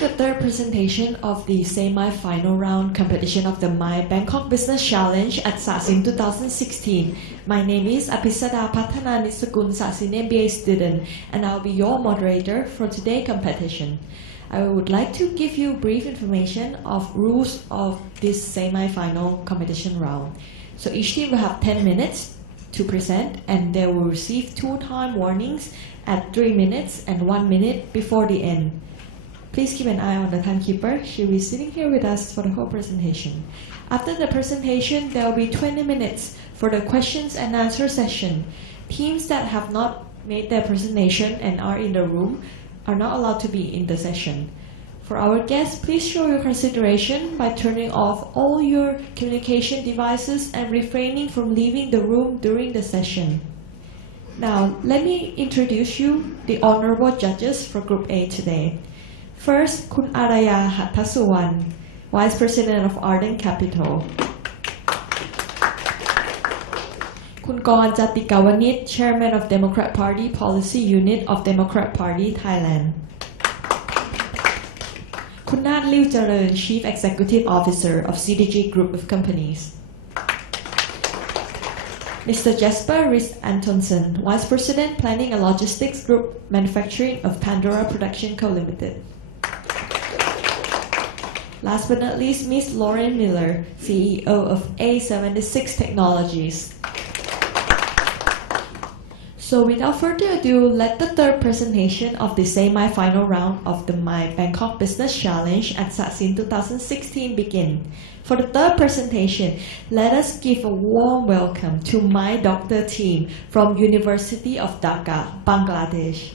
the third presentation of the semi-final round competition of the My Bangkok Business Challenge at Sasin 2016. My name is Apisada Pathana Nisakun Sasin MBA student, and I'll be your moderator for today's competition. I would like to give you brief information of rules of this semi-final competition round. So each team will have 10 minutes to present, and they will receive 2 time warnings at 3 minutes and 1 minute before the end. Please keep an eye on the timekeeper. She will be sitting here with us for the whole presentation. After the presentation, there will be 20 minutes for the questions and answer session. Teams that have not made their presentation and are in the room are not allowed to be in the session. For our guests, please show your consideration by turning off all your communication devices and refraining from leaving the room during the session. Now, let me introduce you the honorable judges for Group A today. First, Kun Araya Hattasuwan, Vice President of Arden Capital. Kun Gorn Jatikawanit, Chairman of Democrat Party Policy Unit of Democrat Party, Thailand. Kun Nat Liu Jareun, Chief Executive Officer of CDG Group of Companies. Mr. Jesper Rhys Antonsen, Vice President Planning and Logistics Group Manufacturing of Pandora Production Co. Limited. Last but not least, Ms. Lauren Miller, CEO of A76 Technologies. So without further ado, let the third presentation of the semi-final round of the My Bangkok Business Challenge at Sasin 2016 begin. For the third presentation, let us give a warm welcome to MyDoctor team from University of Dhaka, Bangladesh.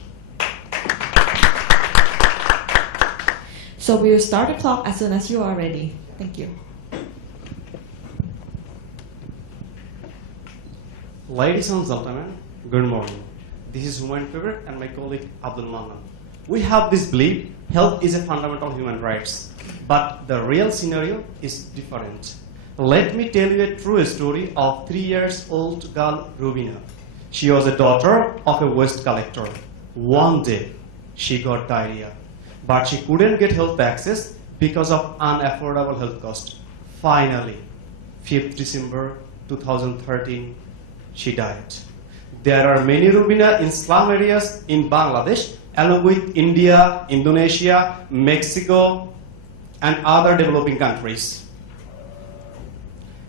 So we will start the clock as soon as you are ready. Thank you. Ladies and gentlemen, good morning. This is Humayun Favorite and my colleague Abdul Manan. We have this belief, health is a fundamental human right, but the real scenario is different. Let me tell you a true story of 3-year-old girl Rubina. She was a daughter of a waste collector. One day, she got diarrhea, but she couldn't get health access because of unaffordable health cost. Finally, 5th December 2013, she died. There are many Rubina in slum areas in Bangladesh, along with India, Indonesia, Mexico, and other developing countries.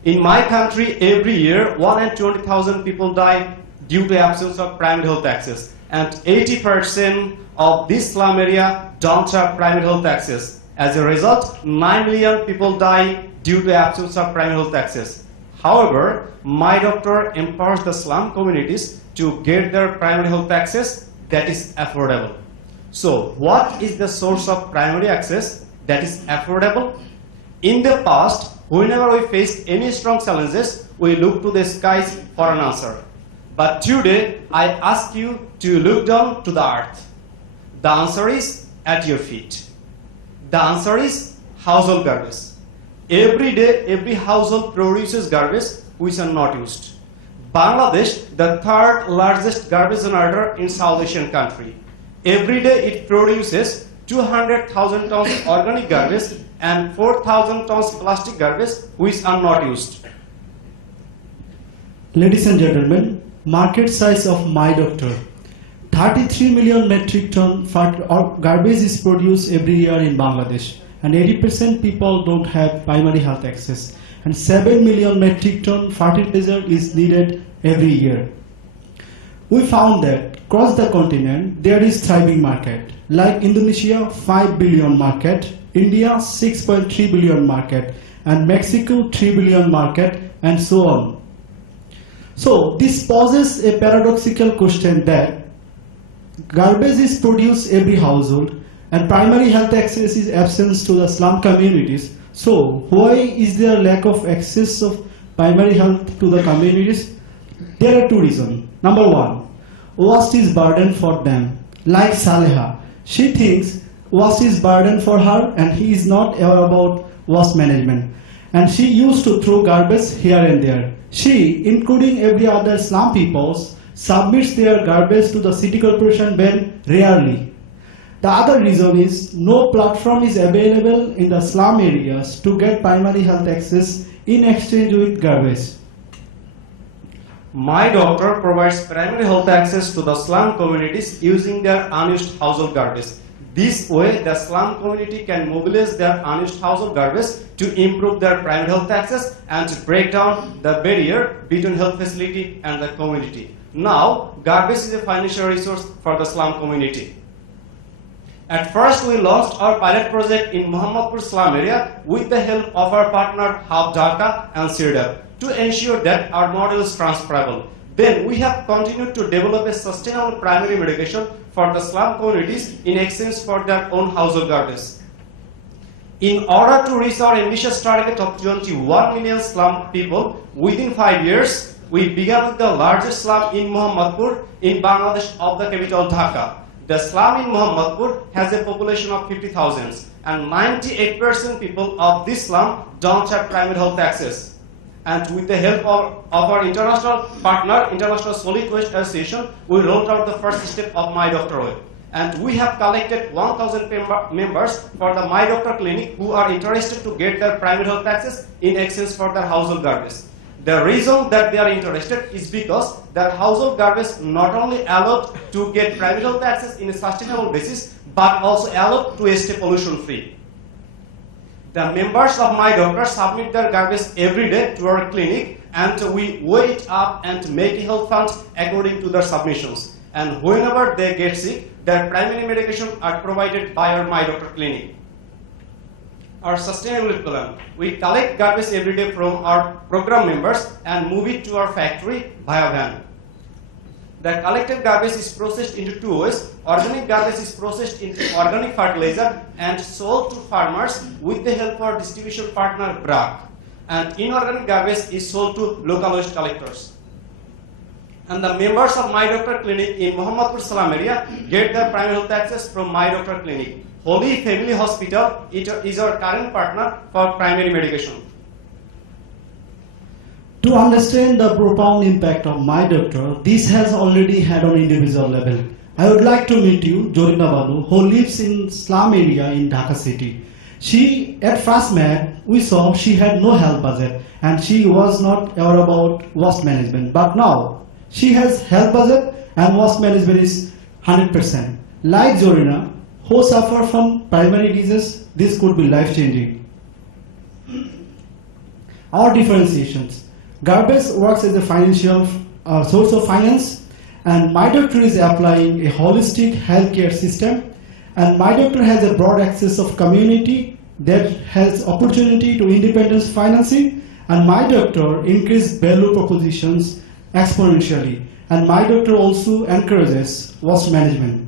In my country, every year, 120,000 people die due to absence of primary health access, and 80% of this slum area don't have primary health access. As a result, 9 million people die due to absence of primary health access. However, MyDoctor empowers the slum communities to get their primary health access that is affordable. So, what is the source of primary access that is affordable? In the past, whenever we faced any strong challenges, we looked to the skies for an answer. But today, I ask you to look down to the earth. The answer is at your feet. The answer is household garbage. Every day, every household produces garbage which are not used. Bangladesh, the 3rd largest garbage generator in South Asian country. Every day it produces 200,000 tons organic garbage and 4,000 tons plastic garbage which are not used. Ladies and gentlemen, market size of MyDoctor. 33 million metric ton garbage is produced every year in Bangladesh, and 80% people don't have primary health access, and 7 million metric ton fertilizer is needed every year. We found that across the continent there is thriving market, like Indonesia 5 billion market, India 6.3 billion market, and Mexico 3 billion market, and so on. So this poses a paradoxical question that garbage is produced every household and primary health access is absent to the slum communities. So why is there lack of access of primary health to the communities? There are 2 reasons. Number 1, waste is burden for them. Like Saleha, she thinks waste is burden for her and he is not aware about waste management. And she used to throw garbage here and there. She, including every other slum people, submits their garbage to the city corporation bin rarely. The other reason is no platform is available in the slum areas to get primary health access in exchange with garbage. MyDoctor provides primary health access to the slum communities using their unused household garbage. This way, the slum community can mobilize their unused household garbage to improve their primary health access and to break down the barrier between health facility and the community. Now, garbage is a financial resource for the slum community. At first, we launched our pilot project in Mohammadpur slum area with the help of our partner MyDoctor and CIRDAP to ensure that our model is transferable. Then we have continued to develop a sustainable primary medication for the slum communities in exchange for their own household garbage. In order to reach our ambitious target of 21 million slum people within 5 years, we began with the largest slum in Mohammadpur in Bangladesh of the capital Dhaka. The slum in Mohammadpur has a population of 50,000 and 98% people of this slum don't have primary health access. And with the help of our international partner, International Solid Waste Association, we rolled out the first step of MyDoctor Web. And we have collected 1,000 members for the MyDoctor clinic who are interested to get their primary health access in exchange for their household garbage. The reason that they are interested is because their household garbage not only allowed to get primary health access in a sustainable basis, but also allowed to stay pollution free. The members of MyDoctor submit their garbage every day to our clinic, and we weigh it up and make a health fund according to their submissions. And whenever they get sick, their primary medication are provided by our MyDoctor clinic. Our sustainability plan. We collect garbage every day from our program members and move it to our factory via van. The collected garbage is processed into two ways. Organic garbage is processed into organic fertilizer and sold to farmers with the help of our distribution partner BRAC. And inorganic garbage is sold to local waste collectors. And the members of MyDoctor clinic in Mohammadpur slum area get their primary health access from MyDoctor clinic. Holy Family Hospital is our current partner for primary medication. To understand the profound impact of MyDoctor, this has already had on individual level. I would like to meet you, Jorina Balu, who lives in slum area in Dhaka city. She, at first met, we saw she had no health budget and she was not aware about waste management. But now, she has health budget and waste management is 100%. Like Jorina, who suffer from primary disease, this could be life-changing. Our differentiations. Garbage works as a financial source of finance, and MyDoctor is applying a holistic healthcare system, and MyDoctor has a broad access of community that has opportunity to independence financing, and MyDoctor increased value propositions exponentially, and MyDoctor also encourages waste management.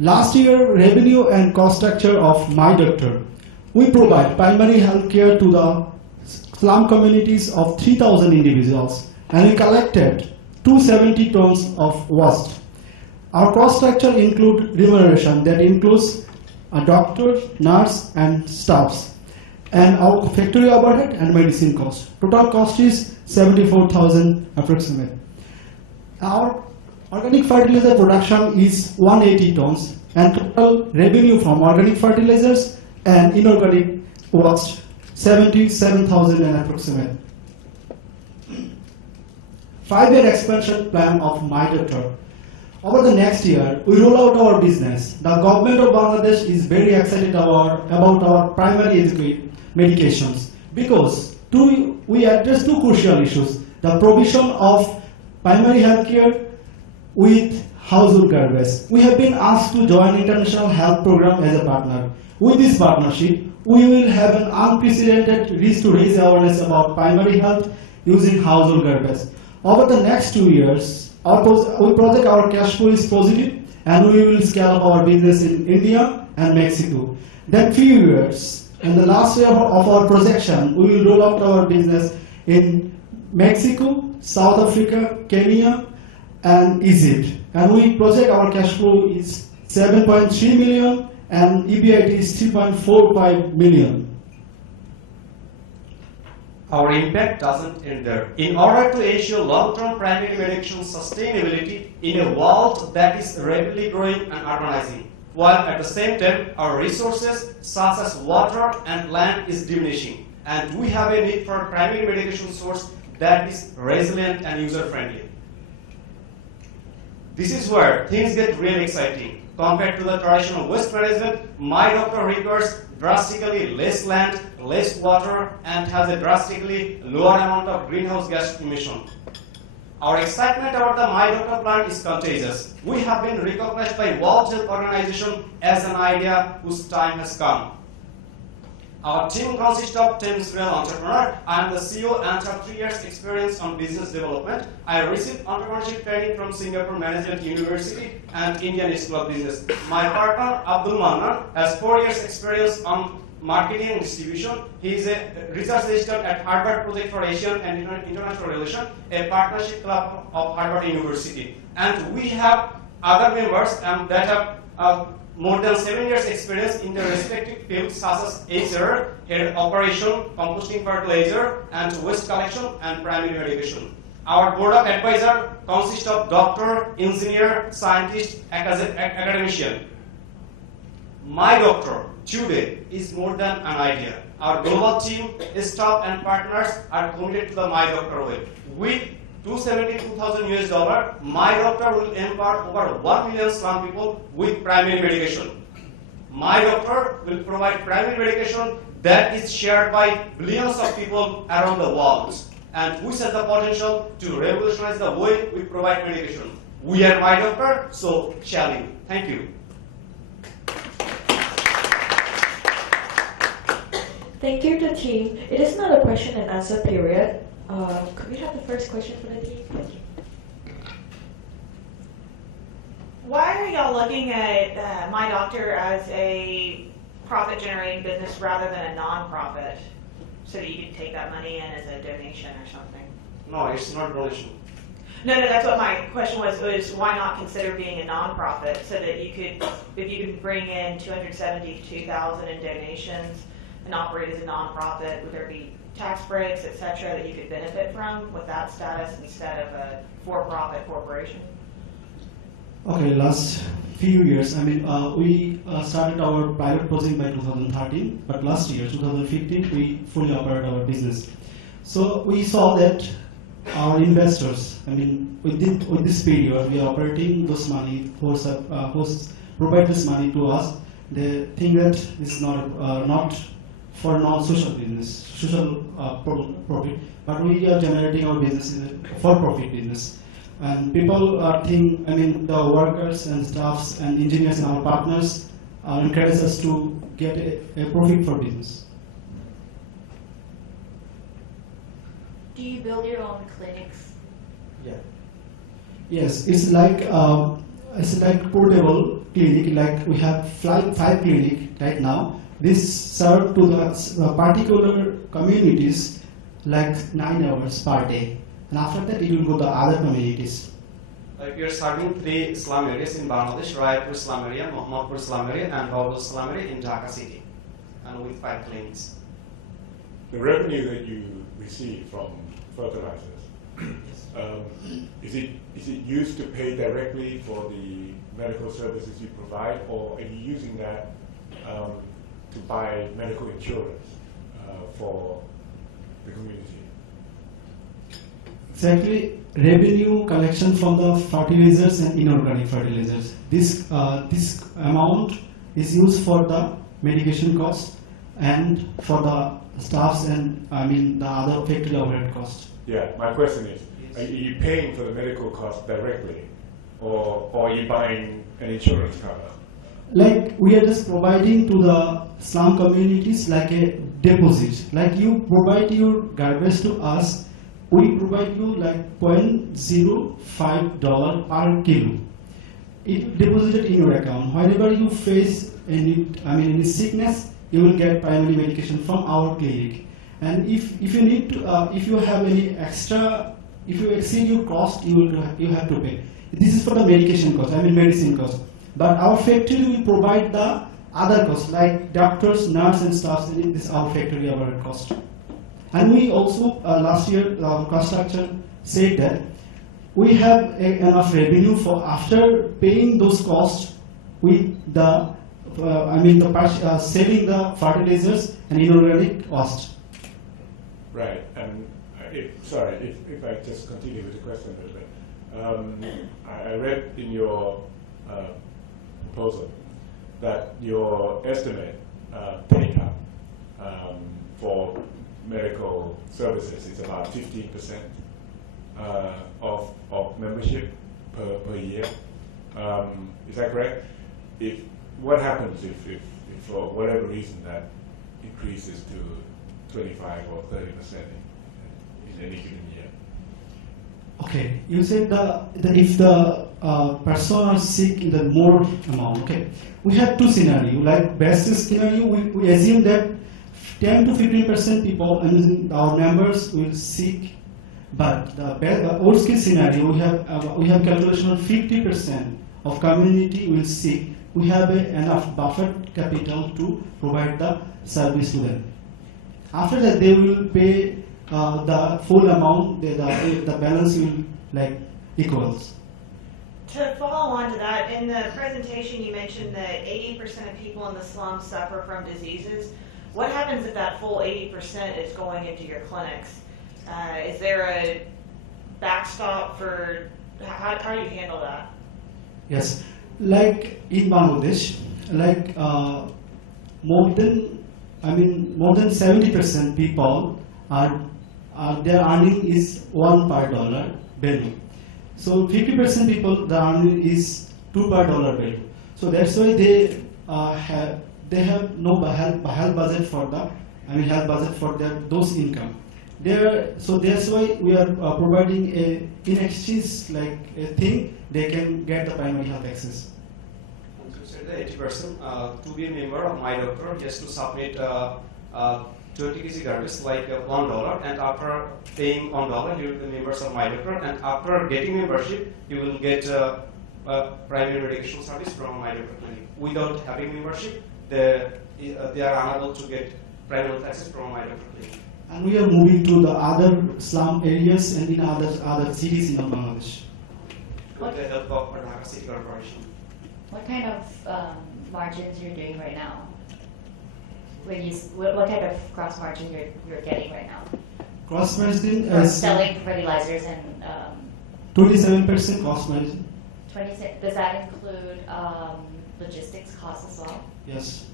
Last year, revenue and cost structure of MyDoctor. We provide primary health care to the slum communities of 3,000 individuals, and we collected 270 tons of waste. Our cost structure includes remuneration that includes a doctor, nurse, and staffs, and our factory overhead and medicine cost. Total cost is 74,000 approximate. Our organic fertilizer production is 180 tons, and total revenue from organic fertilizers and inorganic waste 77,000 and approximate. 5-year expansion plan of MyDoctor. Over the next year, we roll out our business. The government of Bangladesh is very excited about our primary medications because we address two crucial issues: the provision of primary health care with household garbage. We have been asked to join International Health Program as a partner. With this partnership, we will have an unprecedented reach to raise awareness about primary health using household garbage. Over the next 2 years, we project our cash flow is positive, and we will scale up our business in India and Mexico. Then few years, in the last year of our projection, we will roll out our business in Mexico, South Africa, Kenya, and Egypt. And we project our cash flow is 7.3 million and EBIT is 3.45 million. Our impact doesn't end there. In order to ensure long-term primary medication sustainability in a world that is rapidly growing and urbanizing, while at the same time our resources such as water and land is diminishing, and we have a need for primary medication source that is resilient and user-friendly. This is where things get really exciting. Compared to the traditional waste management, MyDoctor requires drastically less land, less water, and has a drastically lower amount of greenhouse gas emission. Our excitement about the MyDoctor plant is contagious. We have been recognized by World Health Organization as an idea whose time has come. Our team consists of 10 serial entrepreneurs. I am the CEO and have 3 years experience on business development. I received entrepreneurship training from Singapore Management University and Indian School of Business. My partner, Abdul Mannan, has 4 years experience on marketing and distribution. He is a research assistant at Harvard Project for Asian and International Relations, a partnership club of Harvard University. And we have other members that have more than 7 years experience in their respective fields such as HR, air operation, composting fertilizer, and waste collection and primary medication. Our board of advisors consists of doctor, engineer, scientist, academician. MyDoctor today is more than an idea. Our global team, staff, and partners are committed to the MyDoctor way. With $272,000, MyDoctor will empower over 1 million slum people with primary medication. MyDoctor will provide primary medication that is shared by billions of people around the world, and which has the potential to revolutionize the way we provide medication. We are MyDoctor, so shall you. Thank you. Thank you to the team. It is not a question and answer period. Could we have the first question for the team? Thank you. Why are y'all looking at MyDoctor as a profit-generating business rather than a non-profit, so that you can take that money in as a donation or something? No, it's not donation. No, that's what my question was why not consider being a non-profit, so that you could, if you could bring in $272,000 in donations and operate as a non-profit, would there be tax breaks, etc., that you could benefit from with that status instead of a for-profit corporation? Okay, last few years, we started our pilot project by 2013, but last year, 2015, we fully operated our business. So we saw that our investors, with this period, we are operating those money, provide this money to us. They think that it's not for non-social business, social profit, but we are generating our business in a for-profit business. And people the workers and staffs and engineers and our partners encourage us to get a profit for business. Do you build your own clinics? Yeah. Yes, it's like portable clinic. Like we have 5 clinics right now. This serve to the particular communities like 9 hours per day, and after that it will go to other communities. Like we are serving 3 slum areas in Bangladesh: Raipur slum area, Mohammadpur slum area, and Bawal slum area in Dhaka city, and with 5 clinics. The revenue that you receive from fertilizers, is it used to pay directly for the medical services you provide, or are you using that to buy medical insurance for the community? Exactly, revenue collection from the fertilizers and inorganic fertilizers. This amount is used for the medication cost and for the staffs and the other factory overhead cost. Yeah, my question is, are you paying for the medical cost directly, or are you buying an insurance cover? Like we are just providing to the slum communities like a deposit. Like you provide your garbage to us, we provide you like $0.05 per kilo. It deposited in your account. Whenever you face any sickness, you will get primary medication from our clinic. And if you need to, if you have any extra, if you exceed your cost, you have to pay. This is for the medication cost, medicine cost. But our factory will provide the other costs like doctors, nurse, and staff. This is our factory overhead cost. And we also last year cost structure said that we have enough revenue for after paying those costs. with the selling the fertilizers and inorganic waste. Right, and if I just continue with the question a little bit. I read in your proposal that your estimate take-up for medical services is about 15% of membership per year. Is that correct? What happens if for whatever reason that increases to 25 or 30% in any given year? Okay, you said that if the person are sick in the more amount, okay. We have two scenarios. Like best scenario, we assume that 10 to 15% people, our members will sick, but the worst case scenario, we have calculation of 50% of community will sick. We have enough buffer capital to provide the service to them. After that, they will pay the full amount. The balance will equals. To follow on to that, in the presentation you mentioned that 80% of people in the slums suffer from diseases. What happens if that full 80% is going into your clinics? Is there a backstop for, how do you handle that? Yes, like in Bangladesh, more than 70% people their earning is $1 per dollar value. So 50% people the earning is $2 per dollar value. So that's why they have no health budget for those income. So that's why we are providing in exchange a thing they can get the primary health access. You said the 80% to be a member of MyDoctor, he has to submit 20 kg garbage like $1, and after paying $1, he will be members of MyDoctor, and after getting membership, he will get primary medication service from MyDoctor clinic. Without having membership, they are unable to get primary health access from MyDoctor clinic. And we are moving to the other slum areas and in other cities in Bangladesh. With the help of Dhaka City Corporation. What kind of margins you're doing right now? What kind of cross margin you're getting right now? Cross margin From is selling fertilizers and 27% cross margin. 26. Does that include logistics costs as well? Yes.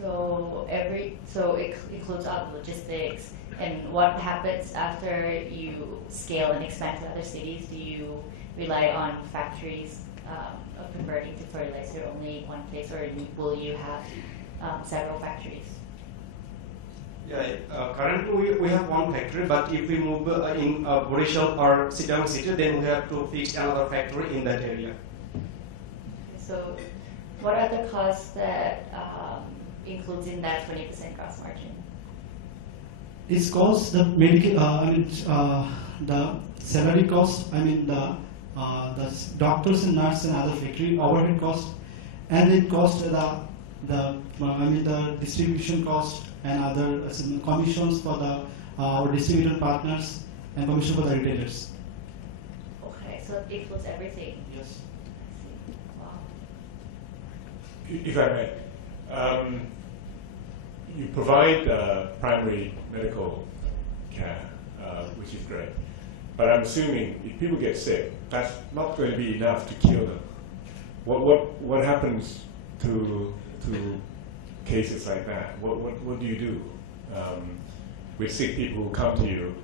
So it includes all the logistics. And what happens after you scale and expand to other cities? Do you rely on factories of converting to fertilizer only one place, or will you have several factories? Yeah, currently we have one factory, but if we move in Borishal or Sitang city, then we have to fix another factory in that area. So what are the costs that includes in that 20% gross margin? It costs the medical, the salary cost, the doctors and nurses and other factory overhead cost, and it costs the distribution cost and other commissions for our distributor partners and commission for the retailers. Okay, so it includes everything. Yes. Wow. If I may, you provide primary medical care, which is great. But I'm assuming if people get sick, that's not going to be enough to cure them. What happens to cases like that? What do you do with sick people who come to you,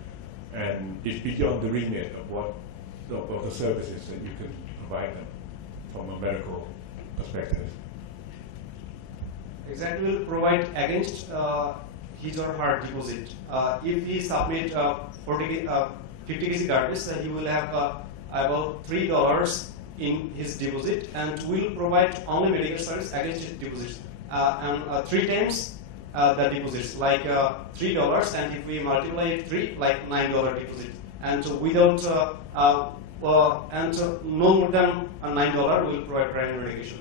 and it's beyond the remit of the services that you can provide them from a medical perspective? Exactly, will provide against his or her deposit. If he submit 50 kg garbage, he will have about $3 in his deposit, and will provide only medical service against his deposit. And 3 times the deposits, like $3, and if we multiply 3, like $9 deposit. And without no more than $9, we will provide primary medication.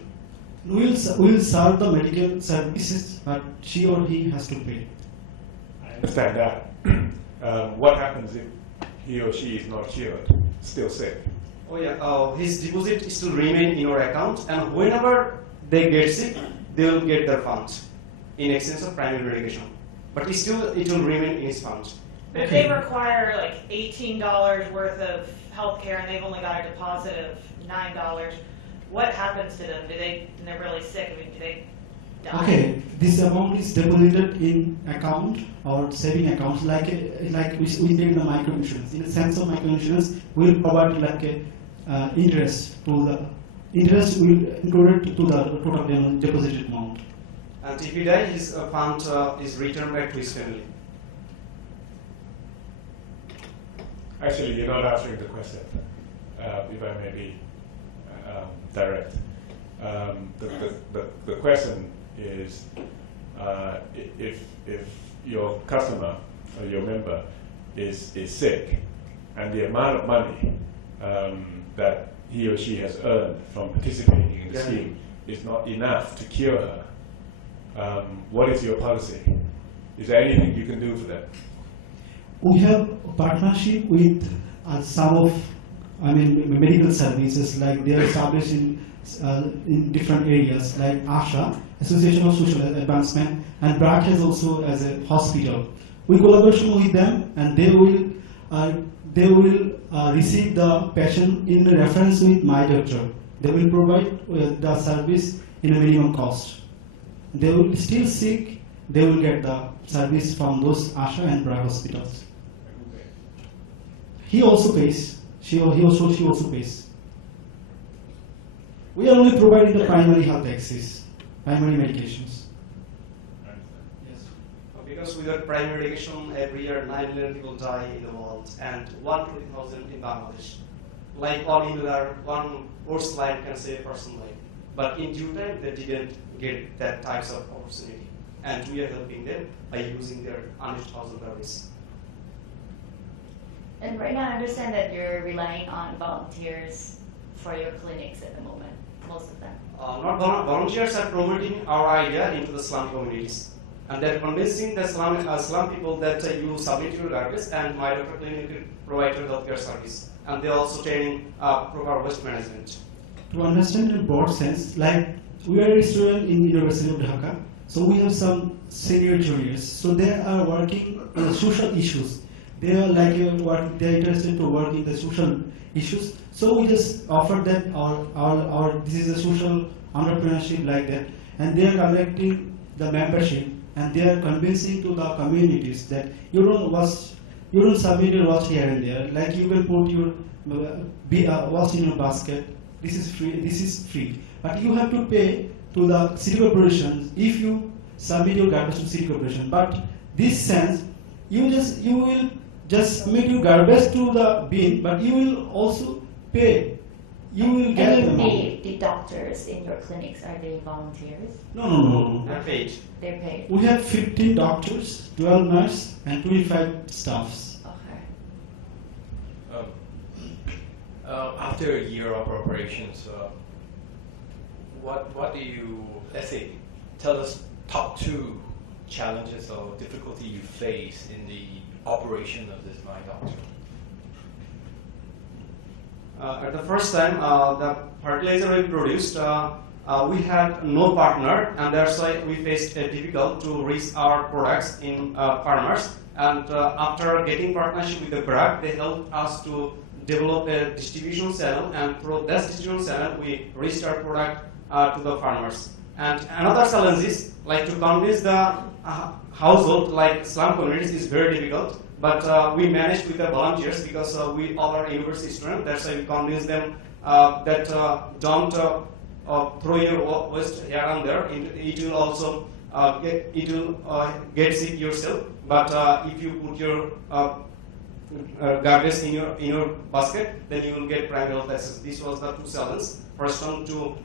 We will serve the medical services, but she or he has to pay. I understand that. What happens if he or she is not cured, still sick? Oh yeah, his deposit still remain in your account, and whenever they get sick, they will get their funds in exchange of primary medication. But it will remain in his funds. But if they require like $18 worth of health care and they've only got a deposit of $9, what happens to them? And they're really sick, I mean, do they die? Okay, this amount is deposited in account or saving accounts like we did the microinsurance. In the sense of microinsurance, we will provide like a interest to the interest will include to the total deposited amount. And if he dies, his fund is returned back to his family. Actually, you're not answering the question, if I may be direct. The question is, if your customer or your member is sick, and the amount of money that he or she has earned from participating in the scheme is not enough to cure her, what is your policy? Is there anything you can do for that? We have a partnership with some of, medical services, like they are established in different areas, like ASHA, Association of Social Advancement, and BRAC has also as a hospital. We collaboration with them, and they will receive the patient in reference with MyDoctor. They will provide the service in a minimum cost. They will still sick, they will get the service from those ASHA and BRAC hospitals. He also pays. She also pays. We are only providing the primary health access, primary medications. Yes. Because without primary medication, every year 9 million people die in the world, and 120,000 in Bangladesh. Like one worst line can save a person life. But in due time, they didn't get that types of opportunity, and we are helping them by using their 100,000 service. And right now, I understand that you're relying on volunteers for your clinics at the moment, most of them. Not volunteers are promoting our idea into the slum communities, and they're convincing the slum people that you submit your garbage and MyDoctor clinic will provide your healthcare service, and they're also training proper waste management. To understand in broad sense, like we are a student in University of Dhaka, so we have some senior juniors, so they are working on social issues. They are like they are interested to work in the social issues. So we just offer them our this is a social entrepreneurship like that, and they are conducting the membership, and they are convincing to the communities that you don't submit your waste here and there. Like you will put your waste in your basket. This is free, but you have to pay to the city corporation if you submit your garbage to city corporation. But this sense, you will just submit your garbage to the bin, but you will also pay. You will get the money. The doctors in your clinics, are they volunteers? No. They're paid. They're paid. We have 15 doctors, 12 nurses, and 25 staffs. Okay. After a year of operations, what do you, let's say, tell us top 2 challenges or difficulty you face in the operation of this MyDoctor? At the first time, the fertilizer we produced, we had no partner, and that's why we faced it difficult to reach our products in farmers. And after getting partnership with the BRAC, they helped us to develop a distribution channel, and through that distribution channel, we reached our product to the farmers. And another challenge is like to convince the household, like slum communities, is very difficult. But we managed with the volunteers because we all are university students. That's why we convince them that don't throw your waste here and there. It will also get sick yourself. But if you put your garbage in your basket, then you will get primary health access. This was the 2 challenges. First one, to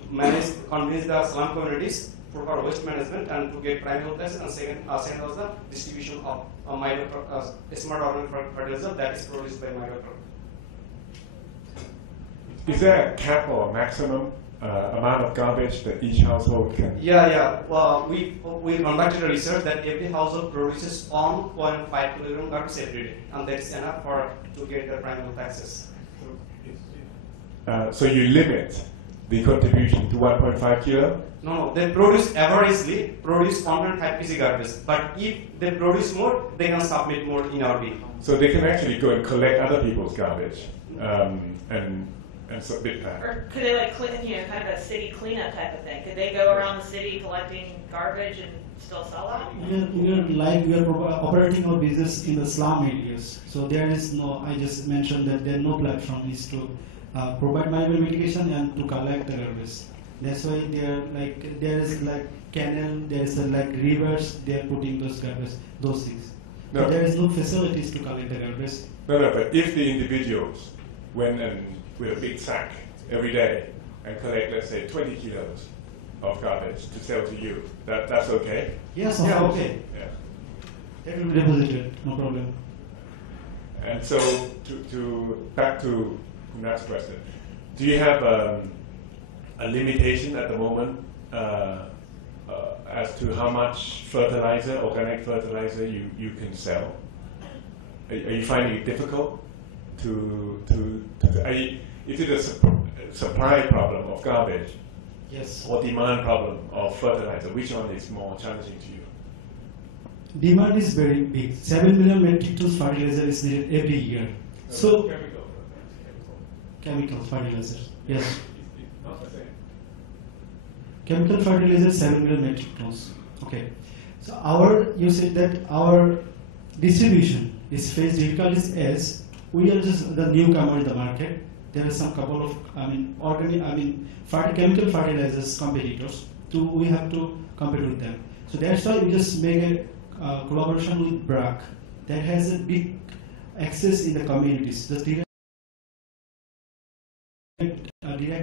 convince the slum communities for waste management and to get primary health access, and second was the distribution of MyDoctor, smart organic fertilizer that is produced by MyDoctor. Is there a cap or a maximum amount of garbage that each household can? Yeah. Well, we conducted a research that every household produces 1.5 kilogram garbage every day, and that is enough to get the primary health access. So you limit the contribution to 1.5 kilo? No, they produce averagely, produce 1.5 kg garbage. But if they produce more, they can submit more in our bin. So they can actually go and collect other people's garbage and submit that. Or could they like clean, kind of a city cleanup type of thing? Could they go around the city collecting garbage and still sell that? We are operating our business in the slum areas. So there is no, I just mentioned that there is no platform is to provide malware mitigation and to collect the garbage. That's why there is canal, there is rivers, they are putting those garbage, those things. No. So there is no facilities to collect the garbage. No, but if the individuals went with a big sack every day and collect, let's say, 20 kilos of garbage to sell to you, that's okay? Yes, Yeah, okay. Yeah. That will be deposited, no problem. And so, back to Kunat's question, do you have a limitation at the moment as to how much fertilizer, organic fertilizer, you can sell? Are you finding it difficult is it a supply problem of garbage? Yes. Or demand problem of fertilizer? Which one is more challenging to you? Demand is very big. 7 million metric tons fertilizer is needed every year. So chemical fertilizer, yes. Not the same. Chemical fertilizer 7 million metric tons. Okay. So you said that our distribution is faced difficulties as we are just the newcomer in the market. There are some couple of chemical fertilizers competitors. We have to compete with them. So that's why we just make a collaboration with BRAC that has a big access in the communities. Just direct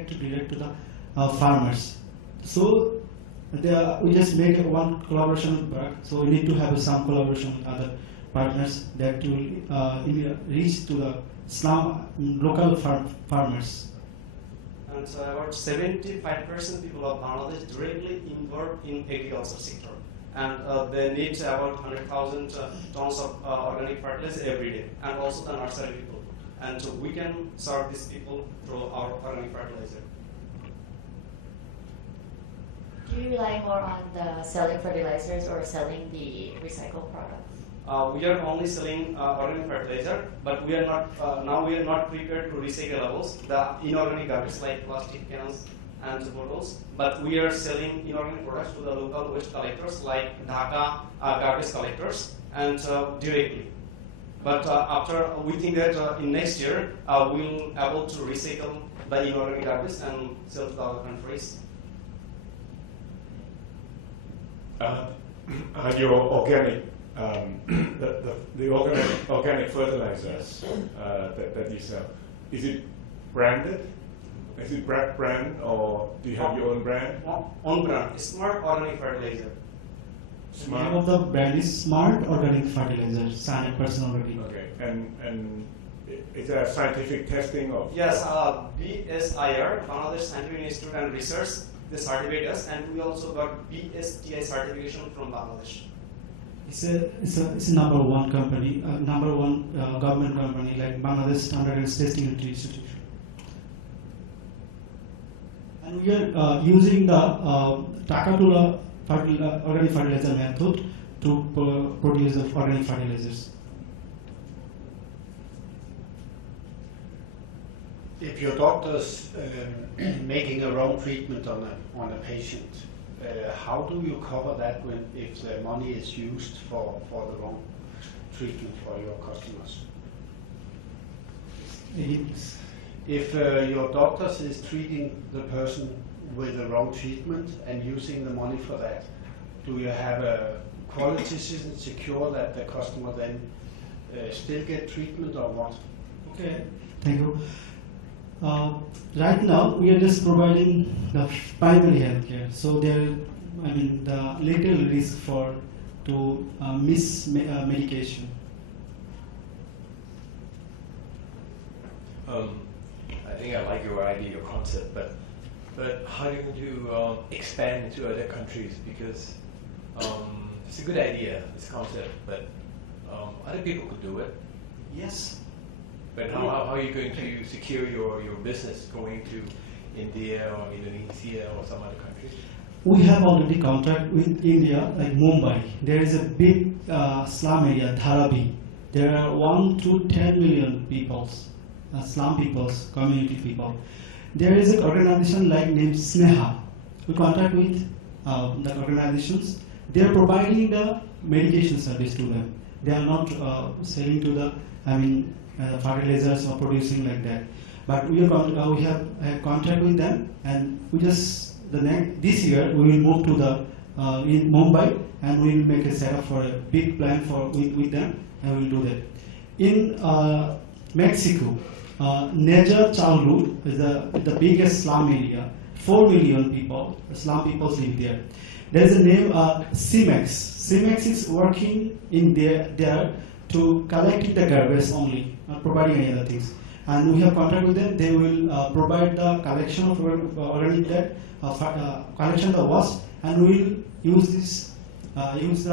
to the farmers. So we just make one collaboration with BRAC. So we need to have some collaboration with other partners that will reach to the slum local farmers. And so about 75% people of Bangladesh directly involved in agriculture sector. And they need about 100,000 tons of organic fertilizer every day, and also the nursery people. And so we can serve these people through our organic fertilizer. Do you rely more on the selling fertilizers or selling the recycled products? We are only selling organic fertilizer, but we are not now. We are not prepared to recyclables, the inorganic garbage like plastic cans and bottles. But we are selling inorganic products to the local waste collectors like Dhaka garbage collectors and directly. But after we think that in next year we will able to recycle the inorganic garbage and sell to the other countries. Your organic. The organic fertilizers that you sell, is it branded? Is it brand or do you have your own brand? Own brand, Smart Organic Fertilizer. The name of the brand is Smart Organic Fertilizer, 100% organic. Okay, and is there scientific testing of? Yes, BSIR, Bangladesh Scientific Institute and Research, they certified us, and we also got BSTI certification from Bangladesh. It's a number one company, number one government company like Bangladesh Standardized Testing Institute. And we are using the Takatula organic fertilizer method to produce the organic fertilizers. If your doctor's making a wrong treatment on a patient, how do you cover that if the money is used for the wrong treatment for your customers? If your doctor is treating the person with the wrong treatment and using the money for that, do you have a quality system secure that the customer then still get treatment or what? Okay, thank you. Right now, we are just providing the primary healthcare. So there, the little risk to miss medication. I think I like your idea, your concept, but how are you going to expand into other countries? Because it's a good idea, this concept, but other people could do it. Yes. But how are you going to secure your business going to India or Indonesia or some other countries? We have already contract with India, like Mumbai. There is a big slum area, Dharavi. There are 1 to 10 million people, slum peoples, community people. There is an organization like named Sneha. We contact with the organizations. They are providing the medication service to them. They are not selling to the, fertilizers or producing like that. But we have contract with them, and we just this year we will move to the in Mumbai, and we will make a setup for a big plan with them, and we will do that. In Mexico, Neja Chalru is the biggest slum area. 4 million people, slum people live there. There is a name CIMEX. CIMEX is working in there to collect the garbage only, not providing any other things. And we have contract with them. They will provide the collection of organic debt, collection of the waste, and we will use this, use the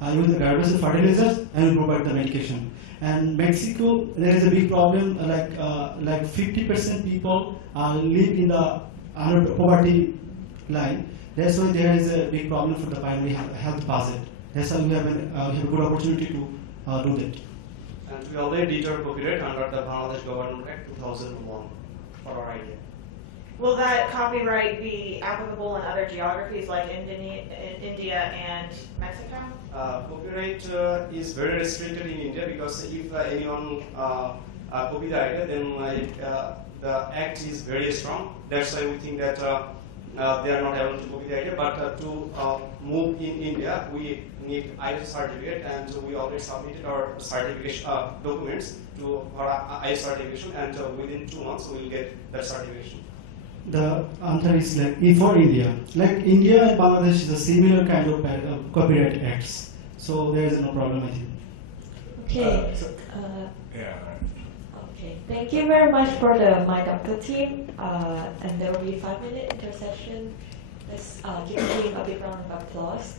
garbage and fertilizers, and we provide the medication. And Mexico, there is a big problem. Like 50% people live in the under poverty line. That's why there is a big problem for the primary health budget. That's why we have a good opportunity to do that. And we already did our copyright under the Bangladesh Government Act 2001 for our idea. Will that copyright be applicable in other geographies like India and Mexico? Copyright is very restricted in India, because if anyone copy the idea, then the act is very strong. That's why we think that they are not able to copy the idea. But to move in India, we need ISO certificate, and we already submitted our certification documents for ISO certification, and within 2 months we will get that certification. The answer is like for India. Like India and Bangladesh is a similar kind of copyright acts, so there is no problem, I think. Okay. Yeah. Okay. Thank you very much for the MyDoctor team, and there will be a 5-minute intercession. Let's give the team a big round of applause.